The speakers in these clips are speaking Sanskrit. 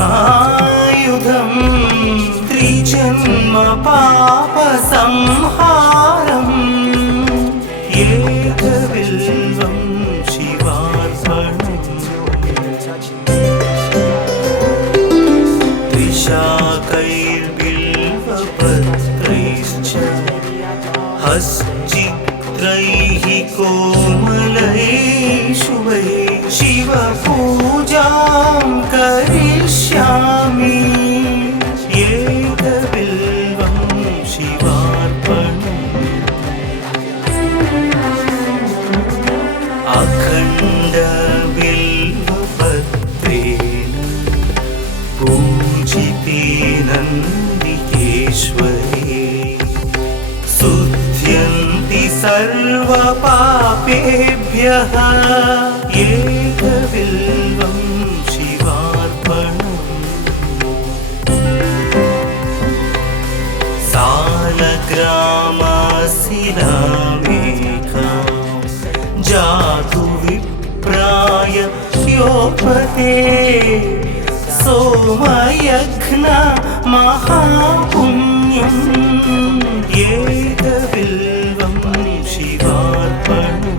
त्रियायुधं त्रिजन्म पापसंहारम् एकबिल्वं शिवार्पणम् त्रिशाकैर्बिल्वपत्रैश्च हश्चित्रैः कोमलैः शुभैः शिवपूजां करिष्यामि एकबिल्वं शिवार्पणम् अखण्डबिल्वपत्रेण पूजिते नन्दिकेश्वरे शुध्यन्ति सर्वपापेभ्यः एकबिल्वं शिवार्पणम् सालग्रामशिलामेकां जातु विप्राय योपते सोमयज्ञ महापुण्यम् एकबिल्वं शिवार्पणम्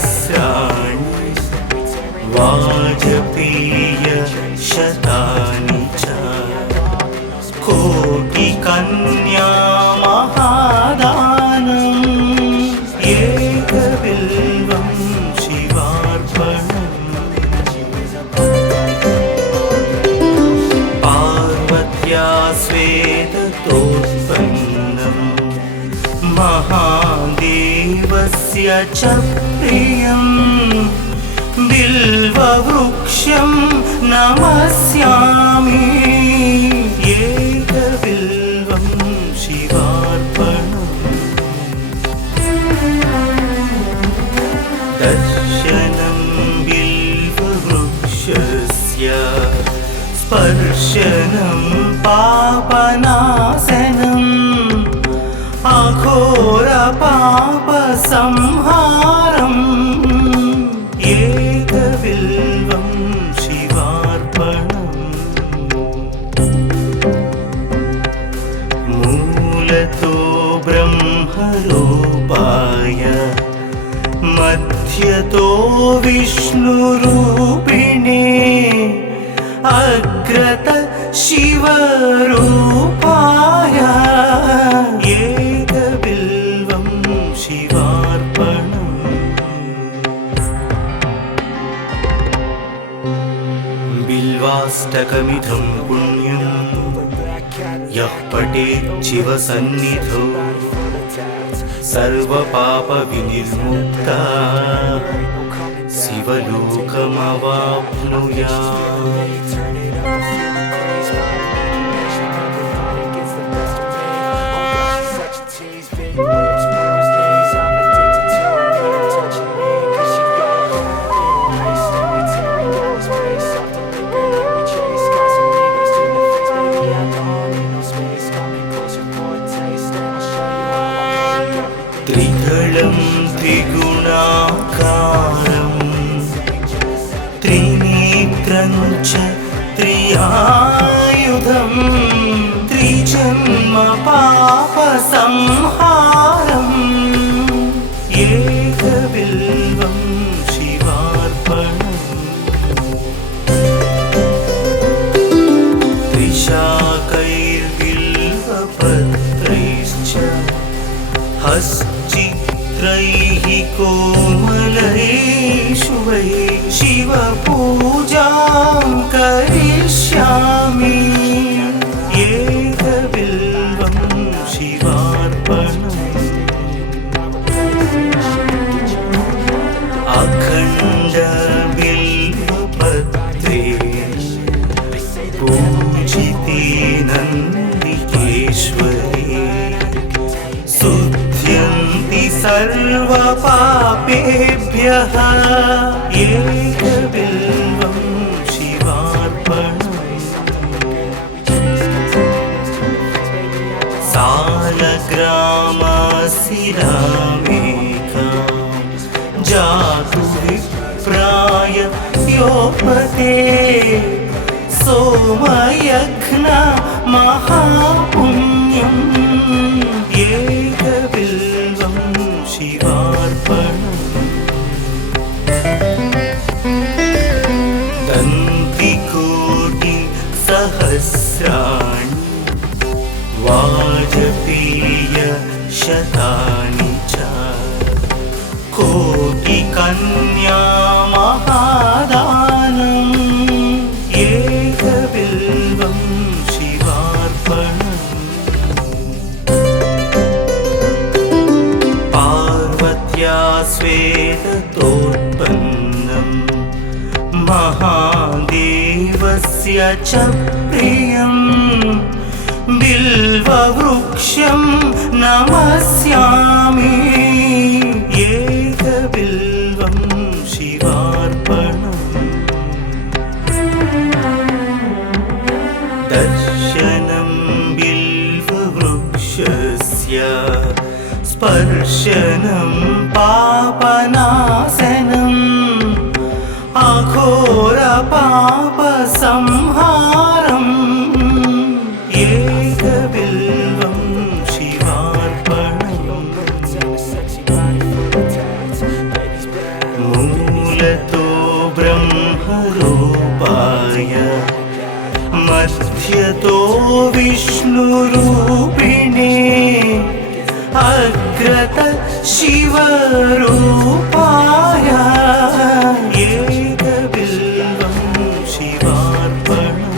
दन्तिकोटिसहस्राणि वाजपेयशतानि च कोटिकन्या महादानम् एकबिल्वं शिवार्पणम् पार्वत्या श्वेततोत्पन्नम् महादेवस्य च प्रियम् बिल्ववृक्षं नमस्यामि एकबिल्वं शिवार्पणम् दर्शनं बिल्ववृक्षस्य स्पर्शनं पापनाशनम् अघोरपापसंहारम् एकबिल्वं शिवार्पणम् मूलतो ब्रह्मरूपाय मध्यतो विष्णुरूपिणे अग्रत शिवरूपाय एकबिल्वं शिवार्पणम् बिल्वाष्टकमिदं पुण्यं यः पठेत् शिवसन्निधौ सर्वपापविनिर्मुक्तः शिवलोकमवाप्नुयात् त्रिदलं त्रिगुणाकारं त्रिनेत्रं च त्रियायुधं त्रिजन्म पापसंहारम् एकबिल्वं शिवार्पणम् त्रिशाकैर्बिल्वपत्रैश्च हश्चित्रैः कोमलैः शुभैः शिवपूजां करिष्यामि एकबिल्वं शिवार्पणम् अखण्डबिल्वपत्रेण पूजिते नन्दिकेश्वरे शुध्यन्ति सर्वपापेभ्यः एकबिल्वं शिवार्पणम् सालग्रामशिलामेकां योपते सोमयघ्न महापुण्यम् एकबिल्वं शिवार्पणम् दन्तिकोटि सहस्राणि वाजपेय शतानि च कोटिकन्या महादानम् एकबिल्वं शिवार्पणम् पार्वत्या स्वेदतोत्पन्नम् महादेवस्य च प्रियम् बिल्ववृक्षं नमस्यामि एकबिल्वं शिवार्पणम् दर्शनं बिल्ववृक्षस्य स्पर्शनं पापनाशनम् अघोरपापसंहारम् एकबिल्वं शिवार्पणम् मूलतो ब्रह्मरूपाय मध्यतो विष्णुरूपिणे अग्रत शिवरूपाय एकबिल्वं शिवार्पणम्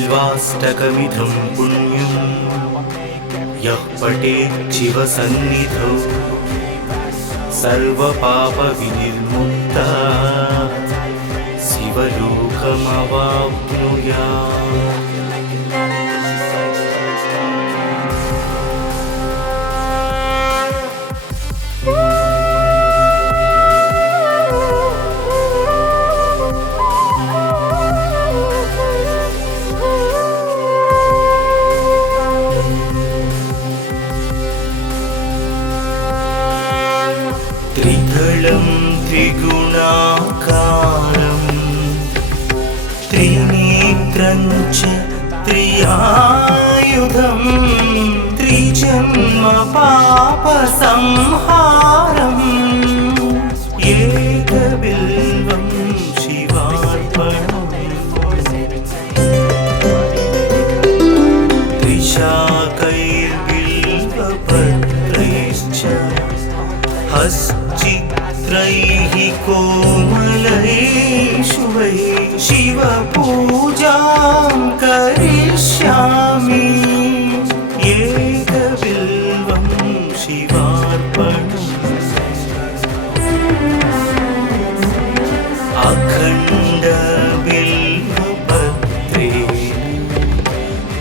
बिल्वाष्टकमिदं पुण्यं यः पठेत् शिवसन्निधौ सर्वपापविनिर्मुक्तः शिवलोकमवाप्नुयात् त्रिदलं त्रिगुणाकारं त्रिनेत्रं च त्रियायुधं त्रिजन्म पापसंहारम् एकबिल्वं शिवार्पणम् त्रिशाकैर्बिल्वपत्रैश्च हश्चित्रैः कोमलैः शुभैः शिवपूजां करिष्यामि एकबिल्वं शिवार्पणम् अखण्डबिल्वपत्रे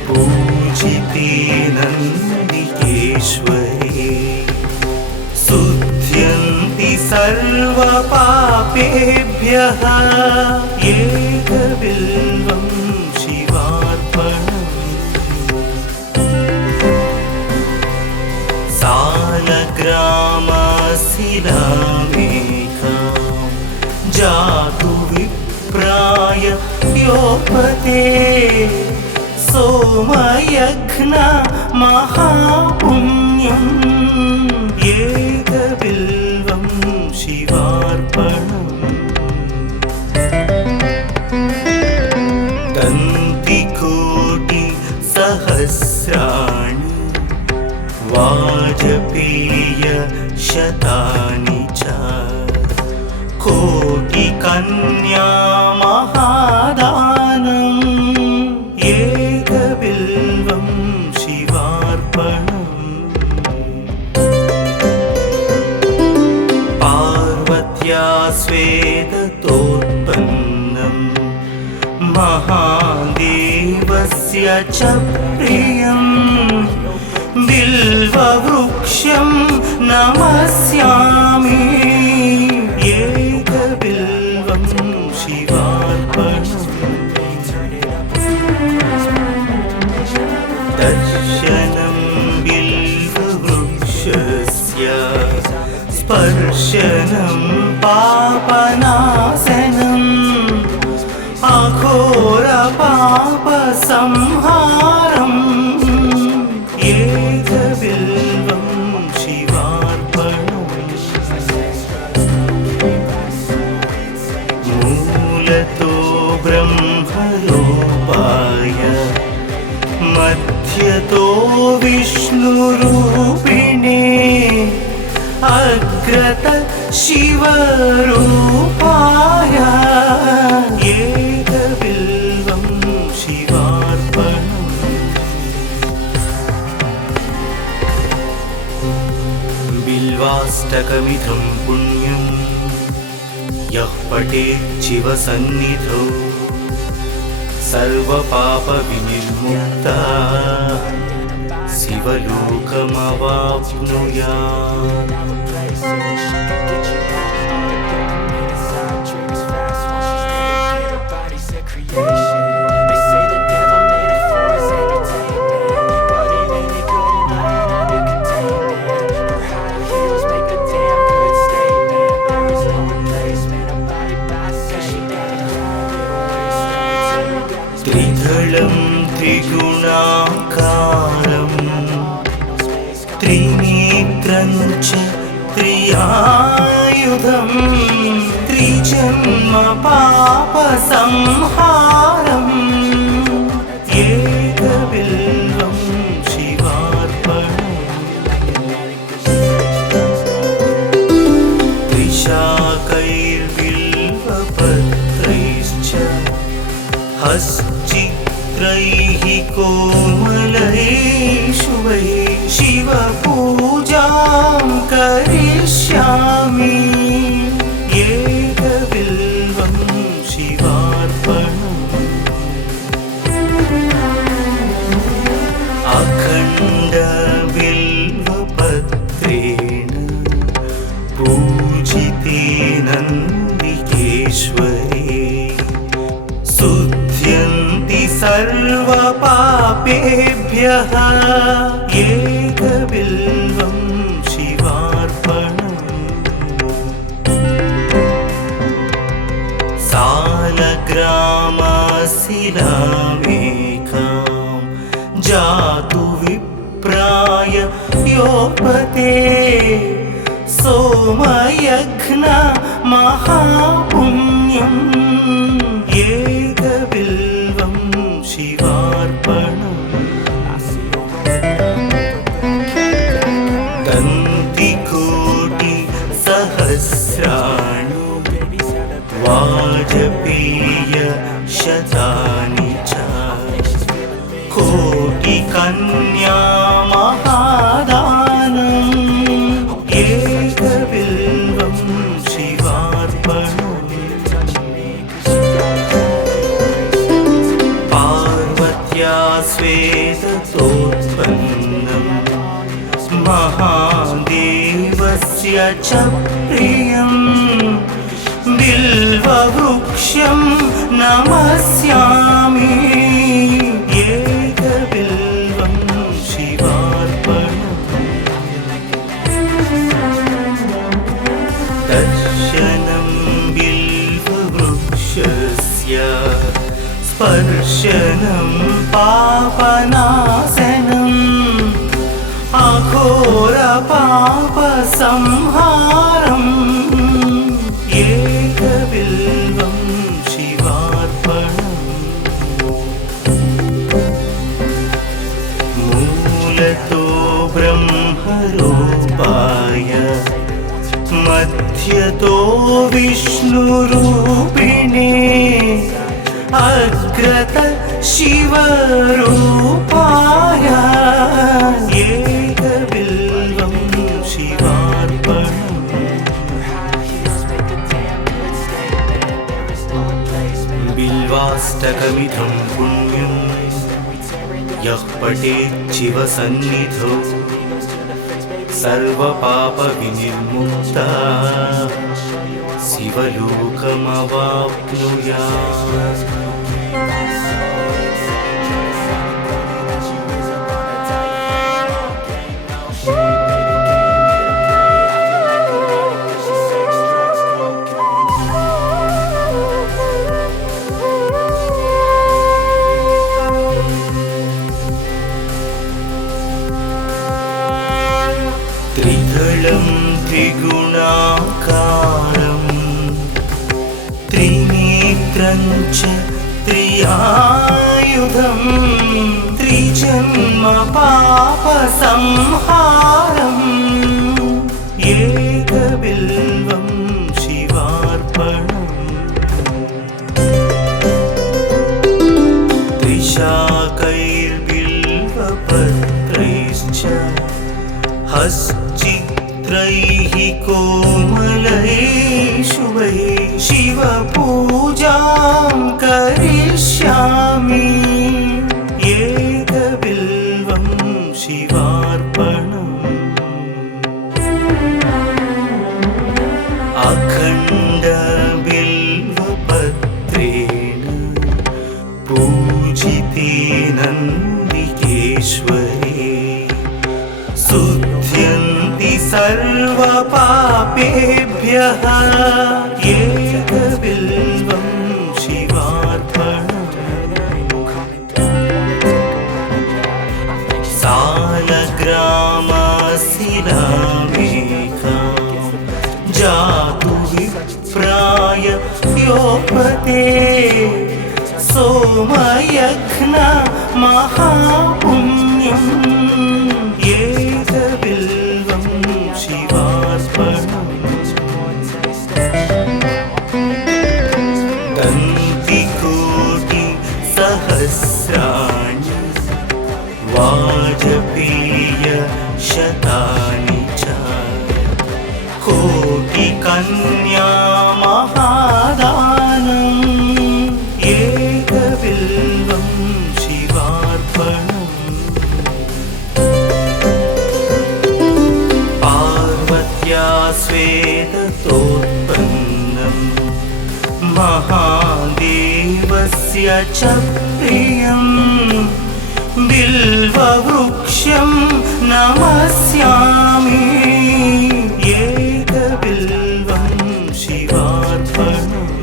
पूजिते नन्दिकेश्वरे शुद्ध्यन्ति सर्वपापेभ्यः एकबिल्वं शिवार्पणम् सालग्रामशिलामेकां जातु विप्राय योपते सोमयघ्न महापुण्यम् एकबिल्वं शिवार्पणम् दन्तिकोटि सहस्राणि वाजपेय शतानि च कोटिकन्या महादानम् एकबिल्वं शिवार्पणम् पार्वत्या स्वेदतोत्पन्नम् महादेवस्य च प्रियम् बिल्ववृक्षं नमस्यामि एकबिल्वं शिवार्पणम् दर्शनं बिल्ववृक्षस्य दर्शनं पापनाशनम् अघोरपापसंहारम् एकबिल्वं शिवार्पणम् मूलतो ब्रह्मरूपाय मध्यतो विष्णुरूपिणे अग्रत शिवरूपाय एकबिल्वं शिवार्पणम् बिल्वाष्टकमिदं पुण्यं यः पठेत् शिवसन्निधौ सर्वपापविनिर्मुक्तः शिवलोकमवाप्नुयात्। त्रिदलं त्रिगुणाकारं त्रिनेत्रं च त्रियायुधं त्रिजन्म पापसंहारम् एकबिल्वं शिवार्पणम् त्रिशाकैर्बिल्वपत्रैश्च हश्चित्रैः कोमलैः शुभैः शिवपूजां करिष्यामि एकबिल्वं शिवार्पणम् अखण्डबिल्वपत्रेण पूजिते नन्दिकेश्वरे शुद्ध्यन्ति सर्वपापेभ्यः एकबिल्वं शिवार्पणम् सालग्रामशिलामेकां जातु विप्राय योपते सोमयज्ञ महापुण्यम् एकबिल्वं शिवार्पणम् दन्तिकोटिसहस्राणि वाजपेय शतानि च कोटिकन्या महादानम् एकबिल्वं शिवार्पणम् पार्वत्या श्वेततोत्पन्नं महादेवस्य च प्रियं बिल्ववृक्षं नमस्यामि एकबिल्वं शिवार्पणम् दर्शनं बिल्ववृक्षस्य स्पर्शनं पापनाशनम् अघोरपापसंहारम् एकबिल्वं शिवार्पणम् मूलतो ब्रह्मरूपाय मध्यतो विष्णुरूपिणे अग्रत शिवरूपाय एकबिल्वं शिवार्पणम् बिल्वाष्टकमिदं पुण्यं यः पठेत् शिवसन्निधौ सर्वपापविनिर्मुक्तः शिवलोकमवाप्नुयात्। त्रिदलं त्रिगुणाकारं त्रिनेत्रं च त्रियायुधं त्रिजन्म पापसंहारम् एकबिल्वं शिवार्पणम् त्रिशाकैर्बिल्वपत्रैश्च हश्चित्रैः कोमलैः शुभैः शिवपूजां करिष्यामि एकबिल्वं शिवार्पणम् अखण्डबिल्वपत्रेण पूजिते नन्दिकेश्वरे शुध्यन्ति सर्वपापेभ्यः एकबिल्वं शिवार्पणम् सालग्रामशिलामेकां जातु विप्राय योपते सोमयज्ञ महापुण्यम् एकबिल्वं शिवार्पणम् दन्तिकोटिसहस्राणि वाजपेयशतानि च कोटिकन्या महादानम् एकबिल्वं शिवार्पणम् पार्वत्या श्वेततोत्पन्नं महादेवस्य च प्रियं बिल्ववृक्षं नमस्यामि एकबिल्वं शिवार्पणम्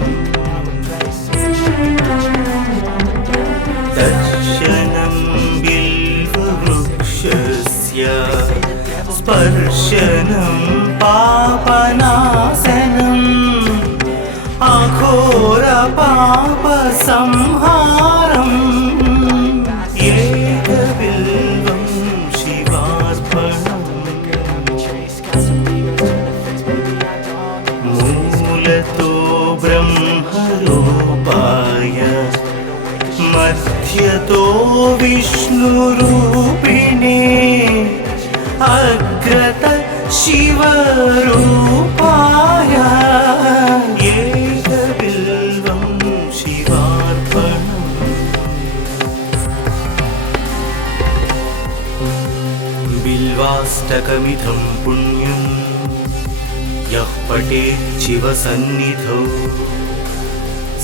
दर्शनं बिल्ववृक्षस्य स्पर्शनं पापनाशनम् अघोरपापसंहारम् एकबिल्वं शिवार्पणम् मूलतो ब्रह्मरूपाय मध्यतो विष्णुरूपिणे अग्रत शिवरूपाय एकबिल्वं शिवार्पणम् बिल्वाष्टकमिदं पुण्यं यः पठेत् शिवसन्निधौ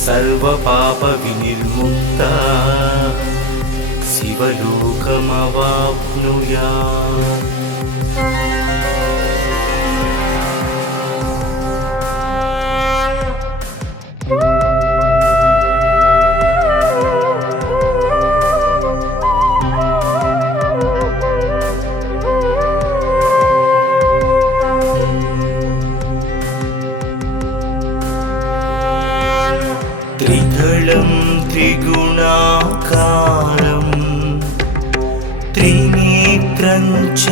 सर्वपापविनिर्मुक्तः शिवलोकमवाप्नुयात् त्रिदलं त्रिगुणाकारं त्रिनेत्रं च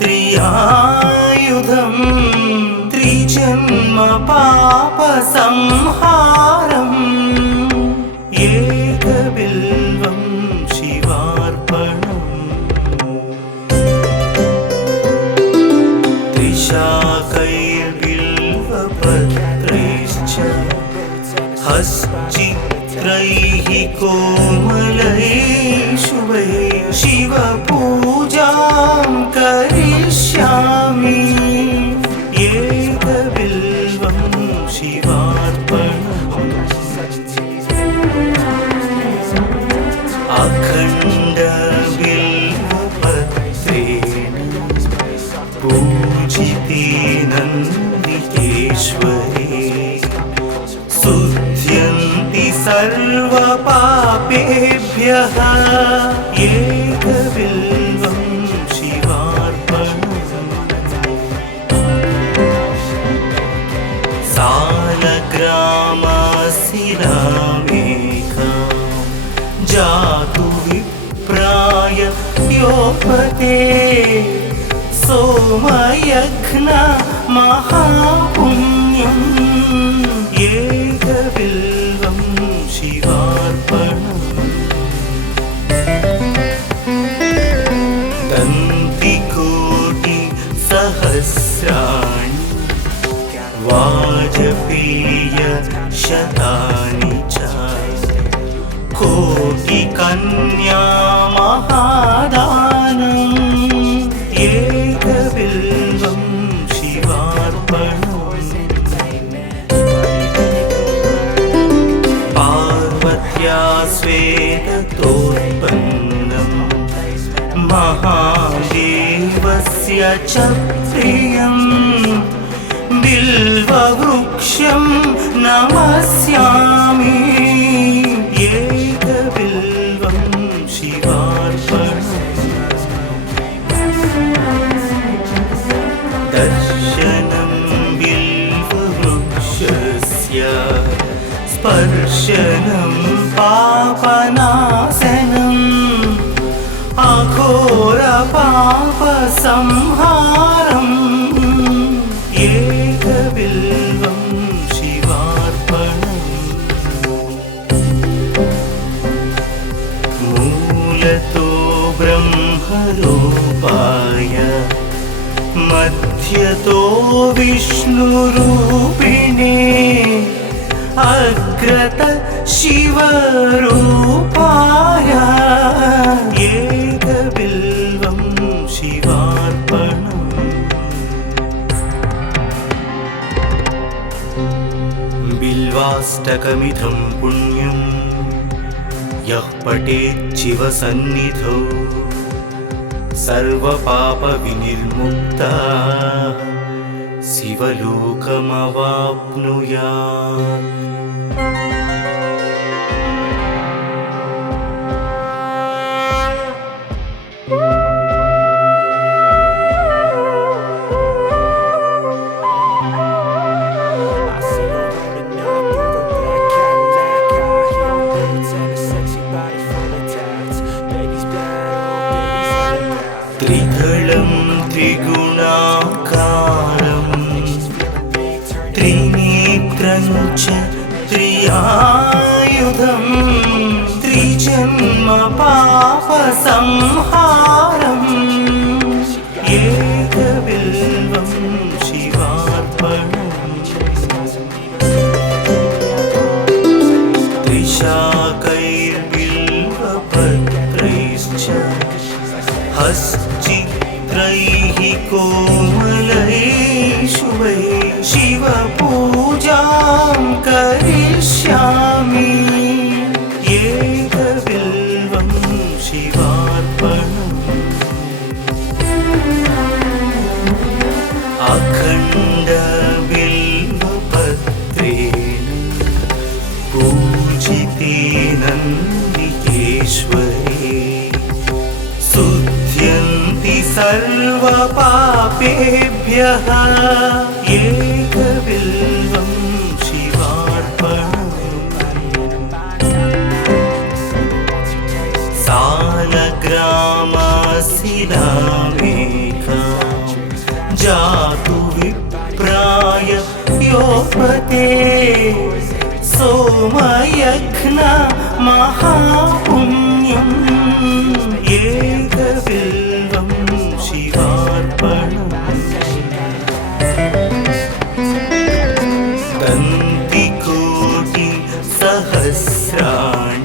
त्रियायुधं त्रिजन्म पापसंहारम् एकबिल्वं शिवार्पणम् त्रिशाकैर्बिल्वपत्रैश्च हश्चित्रैः कोमलैः शुभैः शिवपूजां करिष्यामि एकबिल्वं शिवार्पणम् अखण्डबिल्वपत्रेण पूजिते नन्दिकेश्वरे शुध्यन्ति सर्वपापेभ्यः एकबिल्वं शिवार्पणम् सोमयघ्न महापुण्यम् एकबिल्वं शिवार्पणम् दन्तिकोटि सहस्राणि वाजपेय शतानि च कोटिकन्या महादानम् एकबिल्वं शिवार्पणम् पार्वत्या श्वेततोत्पन्नम् महादेवस्य च प्रियम् बिल्ववृक्षं नमस्यामि एकबिल्वं शिवार्पणम् दर्शनं बिल्ववृक्षस्य स्पर्शनं पापनाशनम् अघोरपापसंहारम् एकबिल्वं शिवार्पणम् मूलतो ब्रह्मरूपाय मध्यतो विष्णुरूपिणे अग्रत शिवरूपाय एकबिल्वं शिवार्पणम् बिल्वाष्टकमिदं पुण्यं यः पठेत् शिवसन्निधौ सर्वपापविनिर्मुक्तः शिवलोकमवाप्नुयात् त्रिदलं त्रिगुणाकारं त्रिनेत्रं च त्रियायुधं त्रिजन्म पापसंहारम् एकबिल्वं शिवार्पणम् त्रिशाकैर्बिल्वपत्रैश्च हश्चित्रैः कोमलैः शुभैः शिवपूजां करिष्यामि एकबिल्वं शिवार्पणम् अखण्डबिल्वपत्रेण पूजिते नन्दिकेश्वरे शुद्ध्यन्ति सर्वपापेभ्यः एकबिल्वं शिवार्पणम् सालग्रामशिलामेका जातु विप्राय योपते सोमयघ्न महापुण्यम् एकबिल्वं शिवार्पणम् दन्तिकोटि सहस्राणि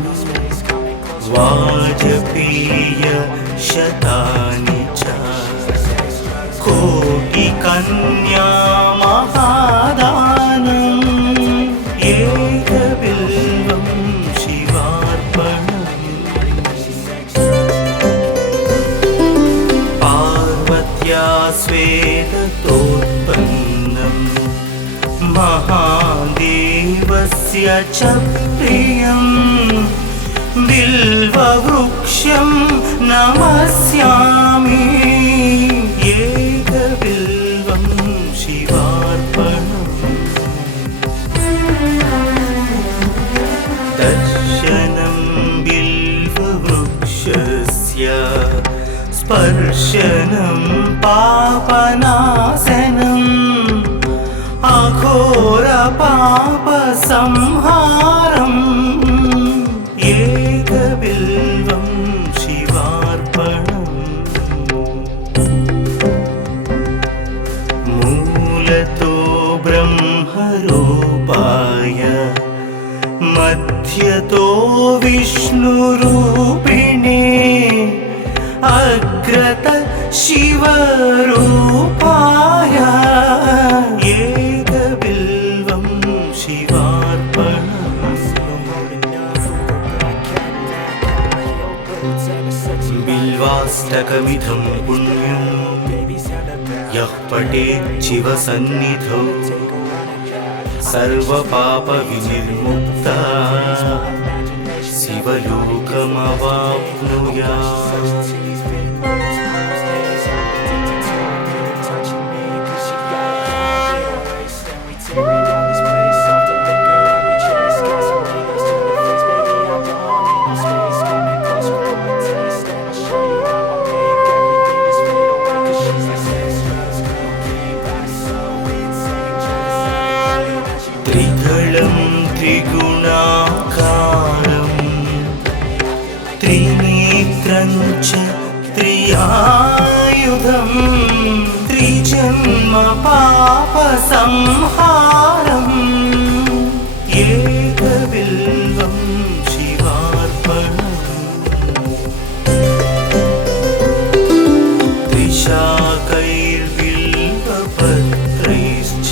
वाजपेय शतानि च कोटिकन्या महादानम् एकबिल्वं शिवार्पणम् पार्वत्या श्वेततोत्पन्नम् महादेवस्य च प्रियम् बिल्ववृक्षं नमस्यामि एकबिल्वं शिवार्पणम् दर्शनं बिल्ववृक्षस्य स्पर्शनं पापनाशनम् संहारम् एकबिल्वं शिवार्पणम् मूलतो ब्रह्मरूपाय मध्यतो विष्णुरूपिणे अग्रत शिवरूपाय एकबिल्वं शिवार्पणम् बिल्वाष्टकमिदं पुण्यं यः पठेत् शिवसन्निधौ सर्वपापविनिर्मुक्ता शिवलोकमवाप्नुयात्। त्रिदलं त्रिगुणाकारं त्रिनेत्रं च त्रियायुधं त्रिजन्म पापसंहारम् एकबिल्वं शिवार्पणम् त्रिशाकैर्बिल्वपत्रैश्च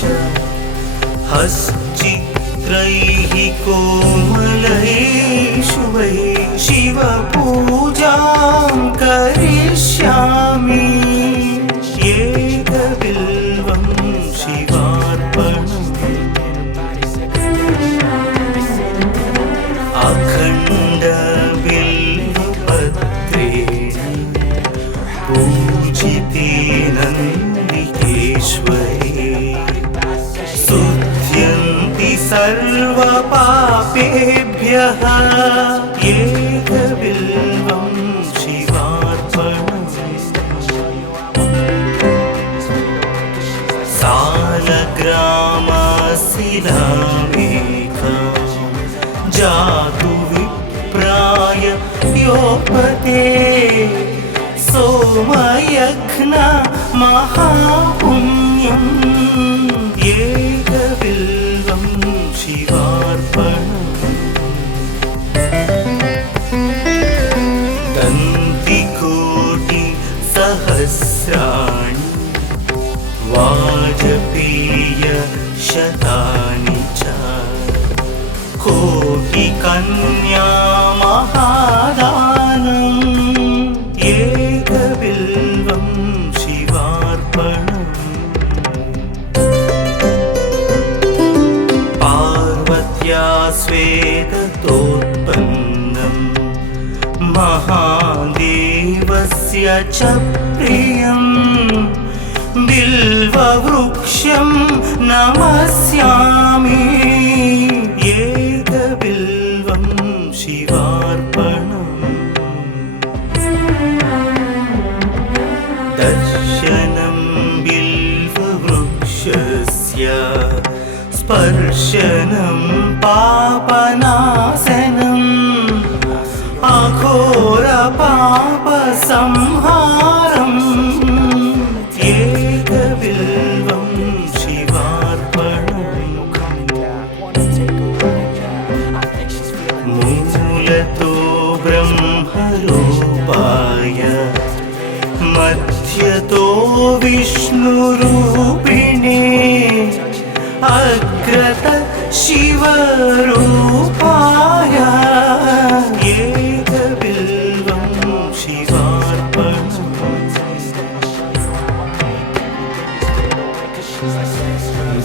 हश्चित्रैः कोमलैः शुभैः शिवपूजां करिष्यामि एकबिल्वं शिवार्पणम् अखण्डबिल्वपत्रेण पूजितेन नन्दिकेश्वरे सर्वपापेभ्यः एकबिल्वं शिवार्पणम् सालग्रामशिलामेकां जातु विप्राय योपते सोमयज्ञ महापुण्यम् एकबिल्वं शिवार्पणम् दन्तिकोटिसहस्राणि वाजपेयशतानि च कोटिकन्या महादानम् एकबिल्वं शिवार्पणम् श्वेततोत्पन्नं महादेवस्य च प्रियं बिल्ववृक्षं नमस्यामि एकबिल्वं शिवार्पणम् दर्शनं बिल्ववृक्षस्य स्पर्शनं पापनाशनम् अघोरपापसंहारम् एकबिल्वं शिवार्पणम् मूलतो ब्रह्मरूपाय मध्यतो विष्णुरूपिणे अग्रत शिवरूपाय एकबिल्वं शिवार्पणम्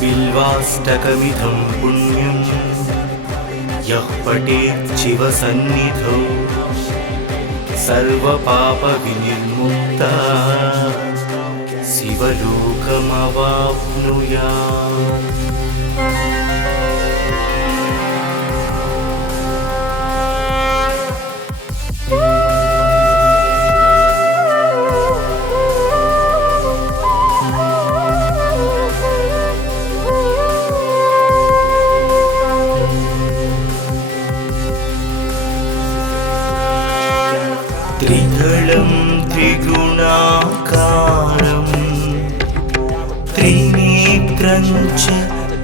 बिल्वाष्टकमिदं पुण्यं यः पठेत् शिवसन्निधौ सर्वपापविनिर्मुक्ता शिवलोकमवाप्नुयात्।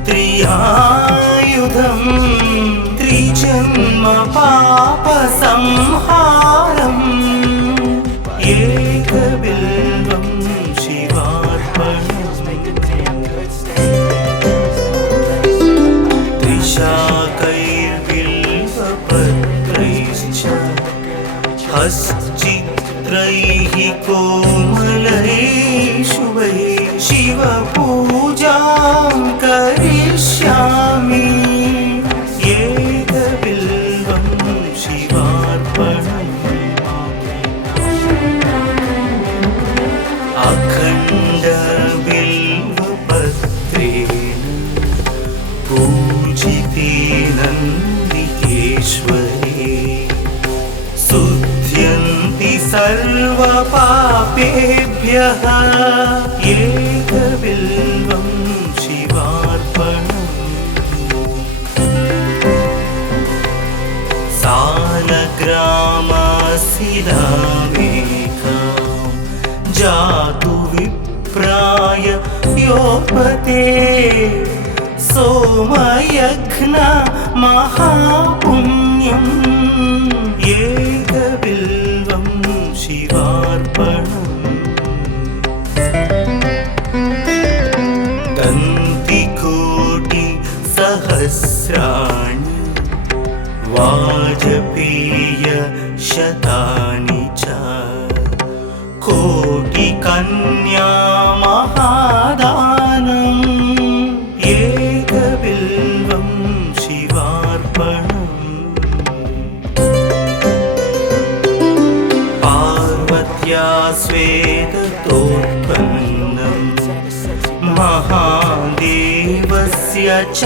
त्रियायुधं त्रिजन्म पापसंहारम् एकबिल्वं शिवार्पणम् त्रिशाकैर्बिल्वपत्रैश्च हश्चित्रैः कोमलैः शुभैः शिवपूजां करिष्यामि एकबिल्वं शिवार्पणम् अखण्डबिल्वपत्रेण पूजिते नन्दिकेश्वरे शुध्यन्ति सर्वपापेभ्यः एकबिल्वं शिवार्पणम् सालग्रामशिलामेकां जातु विप्राय योपते सोमयज्ञ महापुण्यम् एकबिल्वं शिवार्पणम् दन्तिकोटिसहस्राणि वाजपेयशतानि च कोटिकन्या महादानम् एकबिल्वं शिवार्पणम् पार्वत्या स्वेदतोत्पन्नं महादेवस्य च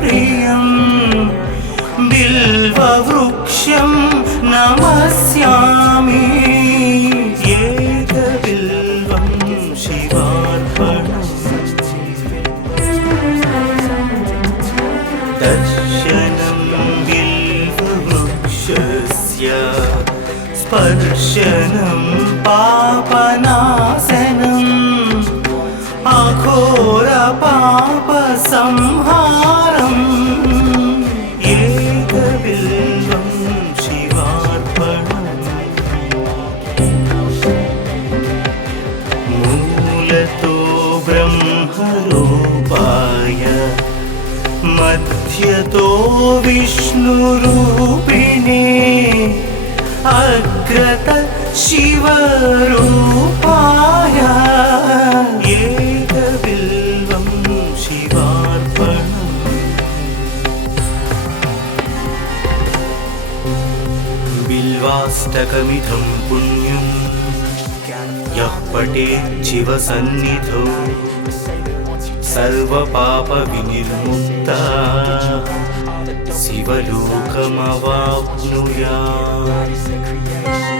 प्रियम् बिल्ववृक्षं नमस्यामि एकबिल्वं शिवार्पणम् दर्शनं बिल्ववृक्षस्य स्पर्शनं पापनाशनम् अघोरपापसंहारम् एकबिल्वं शिवार्पणम् मूलतो ब्रह्मरूपाय मध्यतो विष्णुरूपिणे अग्रत शिवरूपाय एकबिल्वं शिवार्पणम् बिल्वाष्टकमिदं पुण्यं यः पठेत् शिवसन्निधौ सर्वपापविनिर्मुक्तः शिवलोकमवाप्नुयात्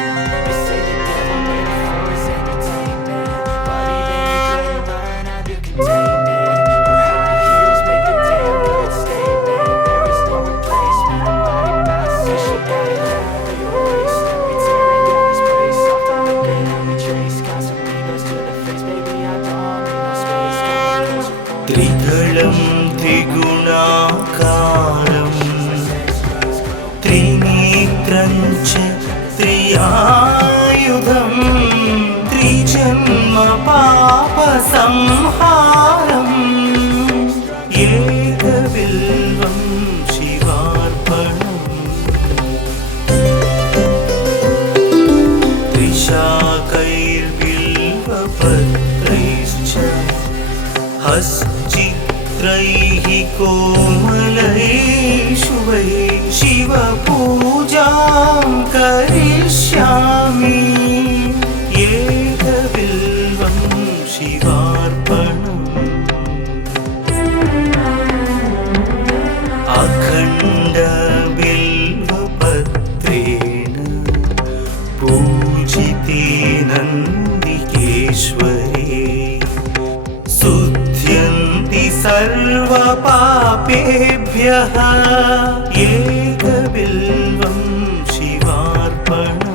त्रिदलं त्रिगुणाकारं त्रिनेत्रं च त्रियायुधं त्रिजन्म पापसंहारम् एकबिल्वं शिवार्पणम् त्रिशाकैर्बिल्वपत्रैश्च हश्चित्रैः कोमलैः शुभैः शिवपूजां करिष्यामि एकबिल्वं शिवार्पणम् अखण्डबिल्वपत्रेण पूजिते नन्दिकेश्वरे शुध्यन्ति सर्वपापेभ्यः एकबिल्वं शिवार्पणम्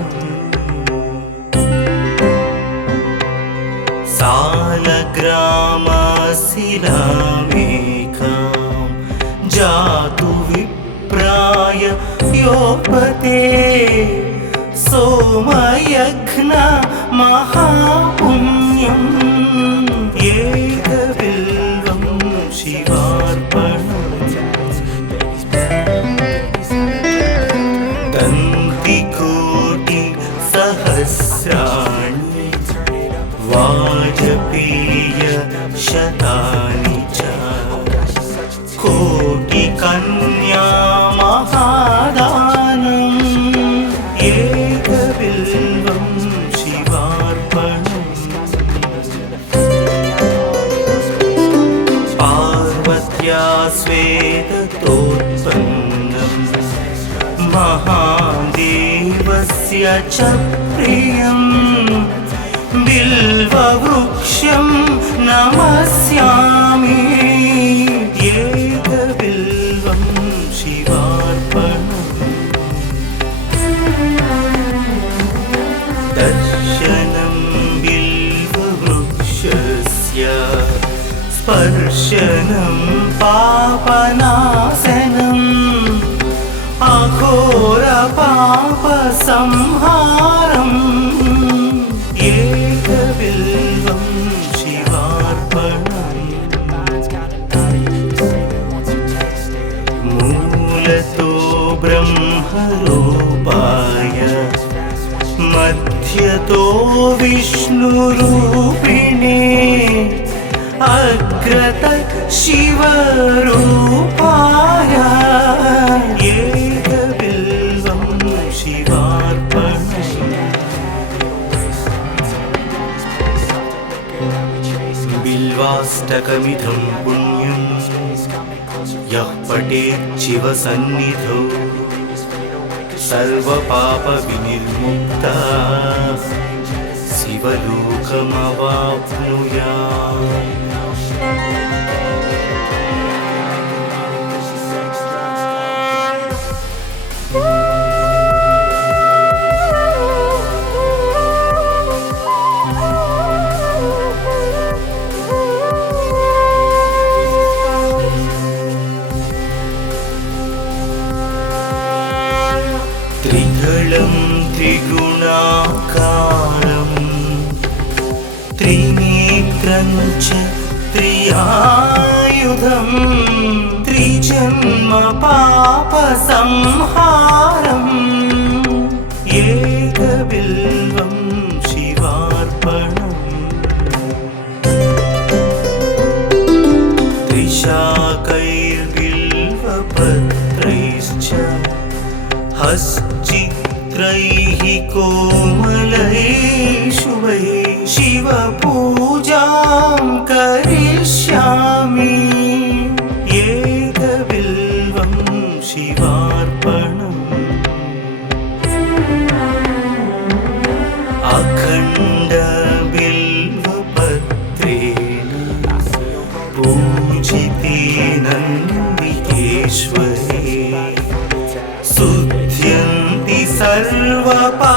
सालग्रामशिलामेकां योपते सोमयघ्न महापुण्यम् एकबिल्वं शिवार्पणम् दन्तिकोटि सहस्राणि वाजपेय शतानि च कोटिकन्या महादानम् एकबिल्वं शिवार्पणम् पार्वत्या स्वेदतोत्पन्नम् महादेवस्य च प्रियम् बिल्ववृक्षं नमस्यामि एकबिल्वं शिवार्पणम् दर्शनं बिल्ववृक्षस्य स्पर्शनं पापनाशनम् अघोरपापसंहारम् एकबिल्वं शिवार्पणम् मूलतो ब्रह्मरूपाय मध्यतो विष्णुरूपिणे अग्रतः शिवरूपाय एकबिल्वं शिवार्पणम् बिल्वाष्टकमिदं पुण्यं यः पठेत् शिवसन्निधौ सर्वपापविनिर्मुक्तः शिवलोकमवाप्नुयात् त्रिदलं त्रिगुणाकारं त्रिनेत्रं च त्रियायुधं त्रिजन्म पापसंहारम् एकबिल्वं शिवार्पणम् त्रिशाकैर्बिल्वपत्रैश्च हश्चित्रैः कोमलैः शुभैः शिवपूजां करिष्यामि एकबिल्वं शिवार्पणम् अखण्डबिल्वपत्रेण पूजितेन नन्दिकेश्वरे शुद्ध्यन्ति सर्वपापेभ्यः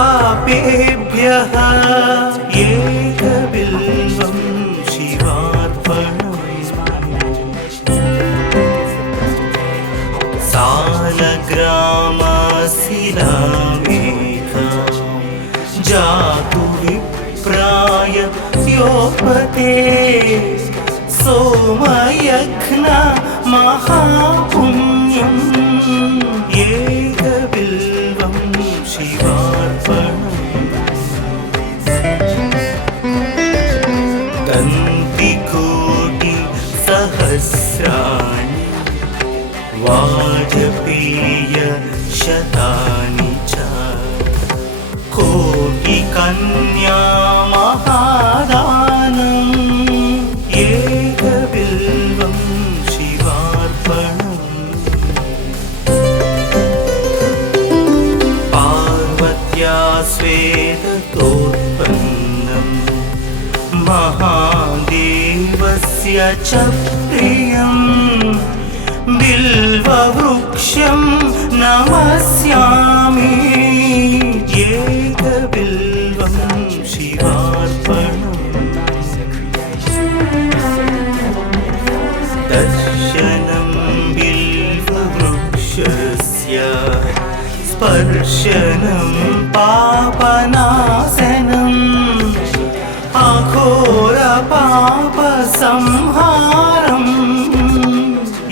एकबिल्वं शिवार्पणम् सालग्रामशिलामेकां जातु विप्राय योपते सोमयघ्न महापुण्यम् एकबिल्वं शिवार्पणम् दन्तिकोटि सहस्राणि वाजपेय शतानि च कोटिकन्या महादानम् एकबिल्वं शिवार्पणम् पार्वत्या स्वेदतोत्पन्नम् महादेवस्य च प्रियम् बिल्ववृक्षं नमस्यामि एकबिल्वं शिवार्पणम् दर्शनं बिल्ववृक्षस्य स्पर्शनं पापनाशनम् अघोरपापसंहारम्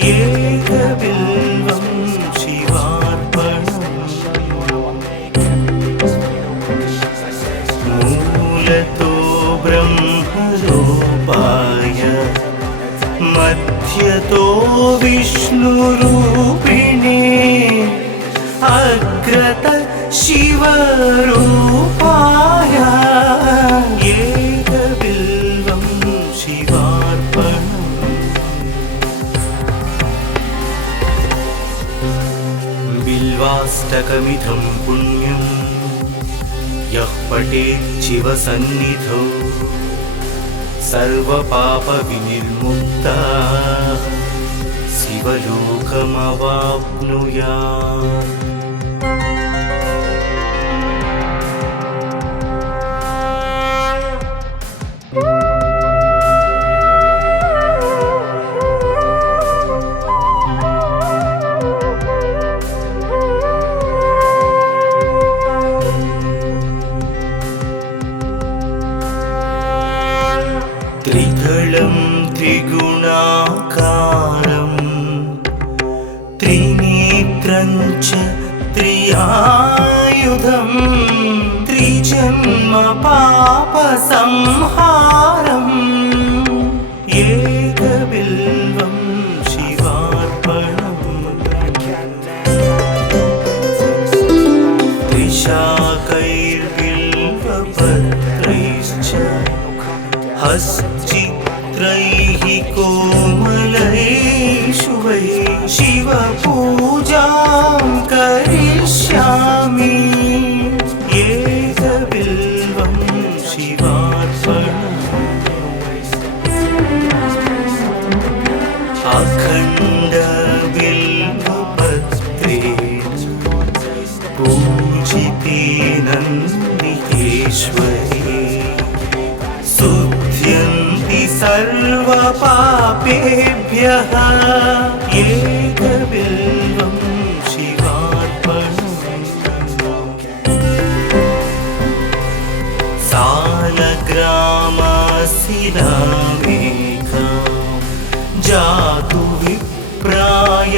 एकबिल्वं शिवार्पणम् मूलतो ब्रह्मरूपाय मध्यतो विष्णुरूपिणे अग्रत शिवरूपाय एकबिल्वं शिवार्पणम् बिल्वाष्टकमिदं पुण्यं यः पठेत् शिवसन्निधौ सर्वपापविनिर्मुक्तः शिवलोकमवाप्नुयात्। त्रिदलं त्रिगुणाकारं त्रिनेत्रं च त्रियायुधं त्रिजन्म पापसंहारम् एकबिल्वं शिवार्पणम् त्रिशाकैर्बिल्वपत्रैश्च हश्चित्रैः कोमलैः शुभैः शिवपूजां करिष्यामि एकबिल्वं शिवार्पणम् अखण्डबिल्वपत्रे पूजिते नन्दिकेश्वरी शुद्ध्यन्ति सर्वपापेभ्यः एकबिल्वं शिवार्पणम् सालग्रामशिलामेकां जातु विप्राय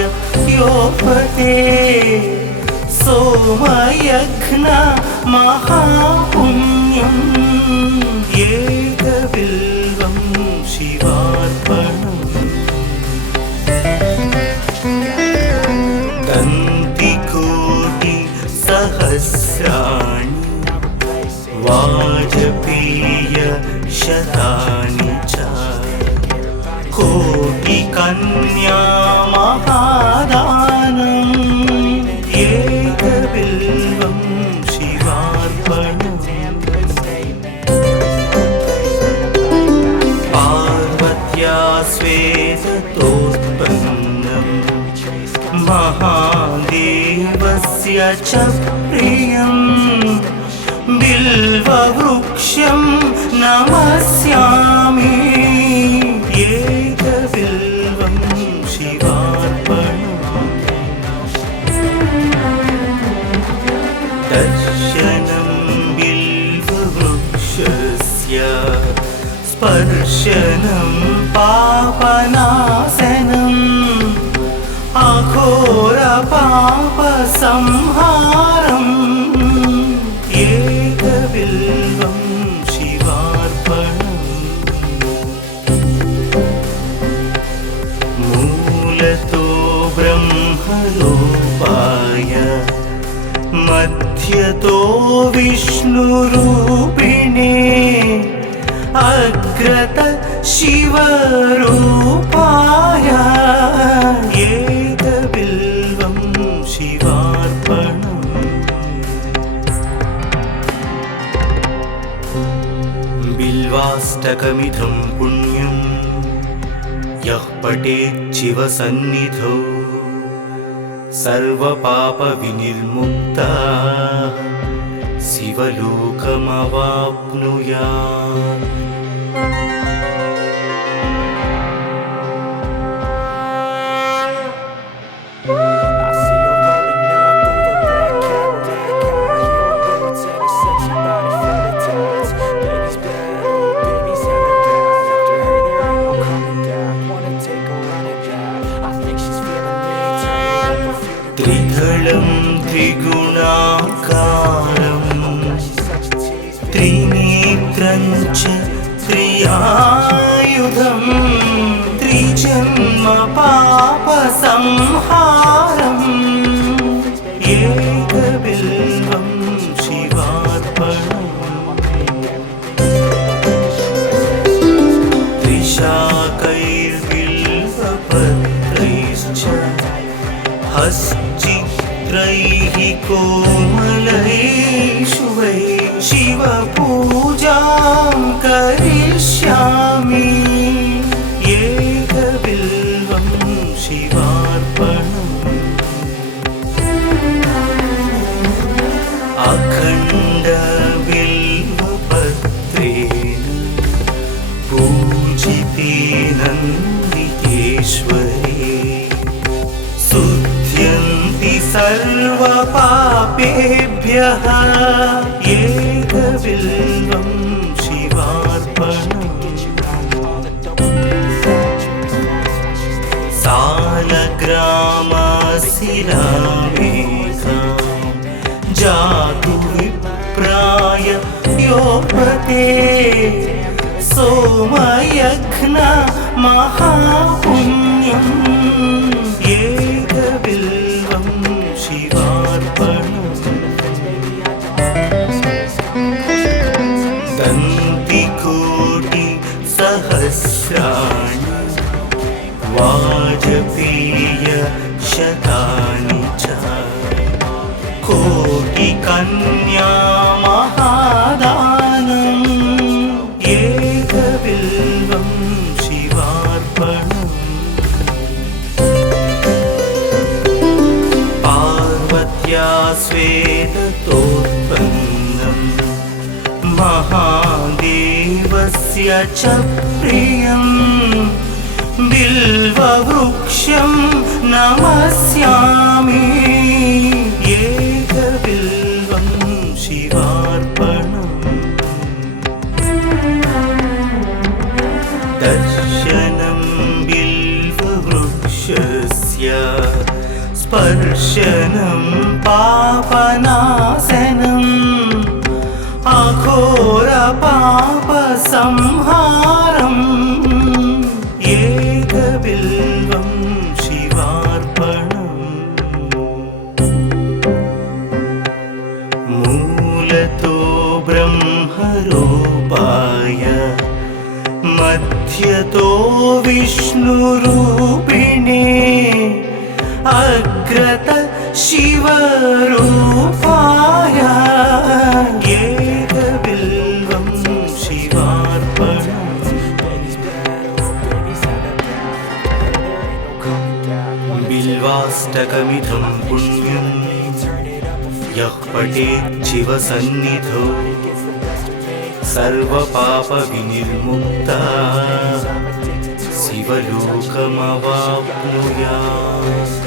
योपते सोमयज्ञ महापुण्यम् एकबिल्वं शिवार्पणम् दन्तिकोटिसहस्राणि वाजपेयशतानि च कोटिकन्या महादानम् एकबिल्वं शिवार्पणम् पार्वत्या स्वेदतोत्पन्नं महादेवस्य च प्रियं बिल्ववृक्षं नमस्यामि एकबिल्वं शिवार्पणम् दर्शनं बिल्ववृक्षस्य स्पर्शनं पापनाशनम् अघोरपापसंहारम् एकबिल्वं शिवार्पणम् मूलतो ब्रह्मरूपाय मध्यतो विष्णुरूपिणे अग्रत शिवरूपाय एकबिल्वं शिवार्पणम् बिल्वाष्टकमिदं पुण्यं यः पठेत् शिवसन्निधौ सर्वपापविनिर्मुक्तः शिवलोकमवाप्नुयात्। त्रिजन्म पापसंहारम् एकबिल्वं शिवार्पणम् त्रिशाकैर्बिल्वपत्रैश्च हश्चित्रैः कोमलैः शुभैः शिवपूजां करिष्यामि एकबिल्वं शिवार्पणम् अखण्डबिल्वपत्रेण पूजिते नन्दिकेश्वरे शुध्यन्ति सर्वपापेभ्यः एकबिल्वं शिवार्पणम् सालग्रामशिलामेघां जातु विप्राय योपते सोमयज्ञ महापुण्यम् एकबिल्वं शिवार्पणम् दन्तिकोटि सहस्राणि वाजपेय शतानि च कोटिकन्या महादानम् एकबिल्वं शिवार्पणम् पार्वत्या स्वेदतोत्पन्नम् महादेवस्य च प्रियम् बिल्ववृक्षं नमस्यामि एकबिल्वं शिवार्पणम् दर्शनं बिल्ववृक्षस्य स्पर्शनं पापनाशनम् अघोरपापसंहारम् एकबिल्वं शिवार्पणम् मूलतो ब्रह्मरूपाय मध्यतो विष्णुरूपिणे अग्रत शिवरूपाय एकबिल्वं शिवार्पणम् बिल्वाष्टकमिदं पुण्यं यः पठेत् शिवसन्निधौ सर्वपापविनिर्मुक्तः शिवलोकमवाप्नुयात्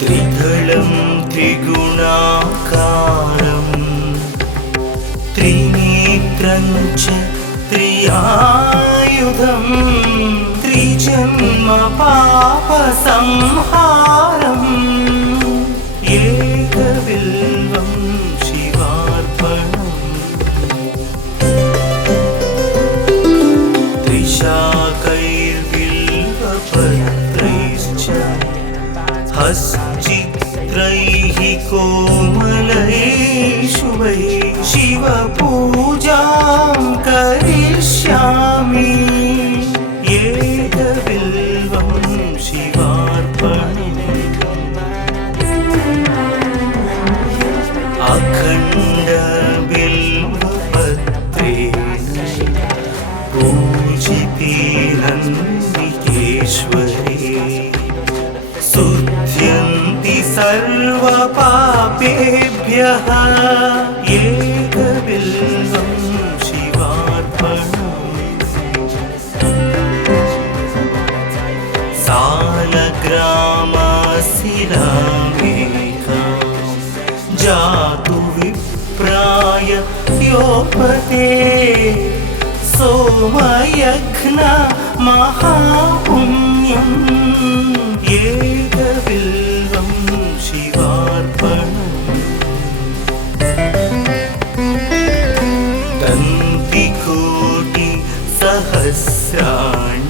त्रिदलं त्रिगुणाकारं त्रिनेत्रं च त्रियायुधं त्रिजन्म पापसंहारम् एकबिल्वं शिवार्पणम् त्रिशाकैर्बिल्वपत्रैश्च हश्चित्रैः कोमलैः शुभैः शिवपूजां करिष्यामि एकबिल्वं शिवार्पणम् अखण्डबिल्वपत्रेण पूजिते नन्दिकेश्वरे शुध्यन्ति सर्वपापेभ्यः एकबिल्वं शिवार्पणम् सालग्रामशिलामेघां जातु विद्योपते सोमयघ्न महापुण्यम् एकबिल्वं शिवार्पणम् दन्तिकोटि सहस्राणि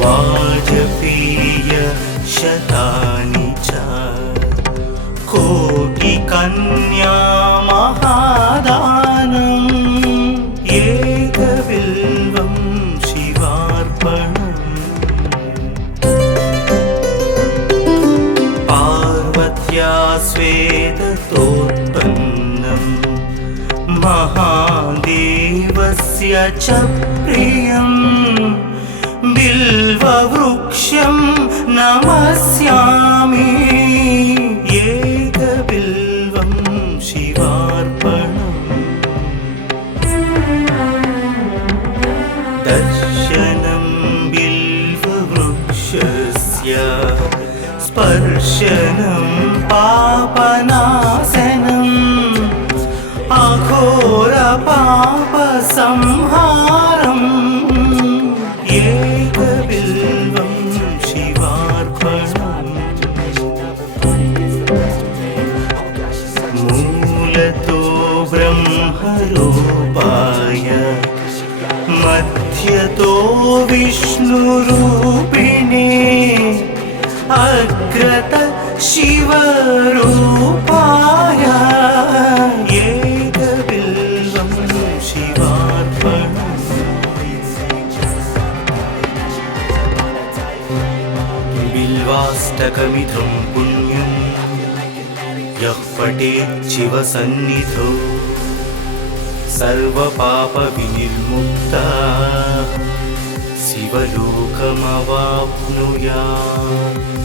वाजपेय शतानि च कोटिकन्या महादानम् एकबिल्वं शिवार्पणम् पार्वत्या स्वेदतोत्पन्नम् महादेवस्य च प्रियम् बिल्ववृक्षं नमस्यामि एकबिल्वं शिवार्पणम् दर्शनं बिल्ववृक्षस्य स्पर्शनं पापनाशनम् अघोरपापसंहारम् एकबिल्वं शिवार्पणम् मूलतो ब्रह्मरूपाय मध्यतो विष्णुरूपिणे अग्रत शिवरूपाय एकबिल्वं शिवार्पणम् बिल्वाष्टकमिदं पुण्यं यः पठेत् शिवसन्निधौ सर्वपापविनिर्मुक्तः शिवलोकमवाप्नुयात्।